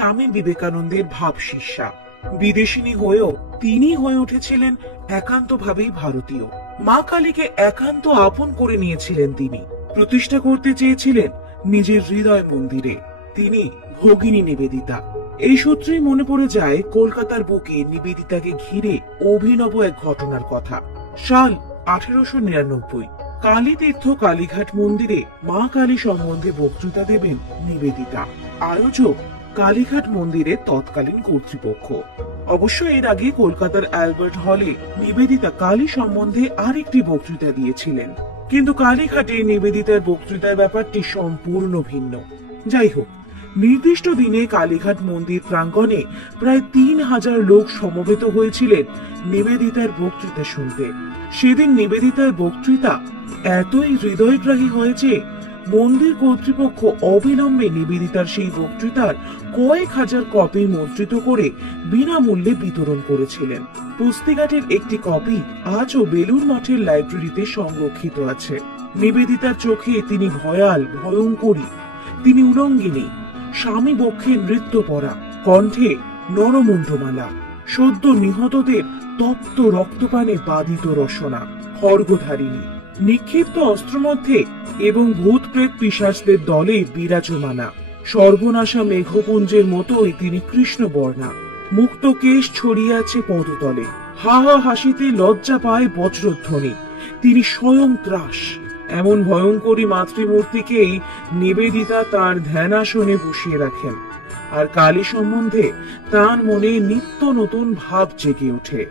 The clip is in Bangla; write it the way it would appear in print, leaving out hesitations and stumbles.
স্বামী বিবেকানন্দের ভাব শিষ্যা। বিদেশিনী হয়েও তিনি হয়ে উঠেছিলেন একান্তভাবেই ভারতীয়। মা কালীকে একান্ত আপন করে নিয়েছিলেন তিনি। প্রতিষ্ঠা করতে চেয়েছিলেন নিজের হৃদয় মন্দিরে। তিনি ভগিনী নিবেদিতা। এই সূত্রেই মনে পড়ে যায় কলকাতার বুকে নিবেদিতাকে ঘিরে অভিনব এক ঘটনার কথা। সাল 1899। কালীতীর্থ কালীঘাট মন্দিরে মা কালী সম্বন্ধে বক্তৃতা দেবেন নিবেদিতা। আয়োজক কালীঘাট মন্দিরের তৎকালীন কর্তৃপক্ষ। অবশ্য এর আগে কলকাতার অ্যালবার্ট হলে নিবেদিতা কালী সম্বন্ধে আরেকটি বক্তৃতা দিয়েছিলেন, কিন্তু কালীঘাটে নিবেদিতার বক্তৃতার ব্যাপারটি সম্পূর্ণ ভিন্ন। যাই হোক, নির্দিষ্ট দিনে কালীঘাট মন্দির প্রাঙ্গণে প্রায় 3000 লোক সমবেত হয়েছিলেন নিবেদিতার বক্তৃতা শুনতে। সেদিন নিবেদিতার বক্তৃতা এতই হৃদয়গ্রাহী হয়েছে, মন্দির কর্তৃপক্ষ অবিলম্বে নিবেদিতার সেই বক্তৃতার কয়েক হাজার কপি মুদ্রিত করে বিনামূল্যে বিতরণ করেছিলেন। পুস্তিকাটির একটি কপি আজও বেলুড় মঠের লাইব্রেরিতে সংরক্ষিত আছে। নিবেদিতার চোখে তিনি ভয়াল, ভয়ঙ্করী। তিনি উলঙ্গিনী, স্বামী বক্ষে নৃত্য পরা, কণ্ঠে নরমুণ্ডমালা, সদ্য নিহতদের তপ্ত রক্তপানে বাদিত রসনা, খড়গধারিণী, নিক্ষিপ্ত অস্ত্র মধ্যে এবং ভূত প্রেত পিশাচদের দলে বিরাজমানা। সর্বনাশা মেঘপুঞ্জের মতোই তিনি কৃষ্ণবর্ণা। মুক্ত কেশ ছড়িয়ে আছে পদতলে। হা হা হাসিতে লজ্জা পায় বজ্রধ্বনি। তিনি স্বয়ং ত্রাস। এমন ভয়ঙ্করী মাতৃমূর্তিকেই নিবেদিতা তার ধ্যানাসনে বসিয়ে রাখেন, আর কালী সম্বন্ধে তার মনে নিত্য নতুন ভাব জেগে ওঠে।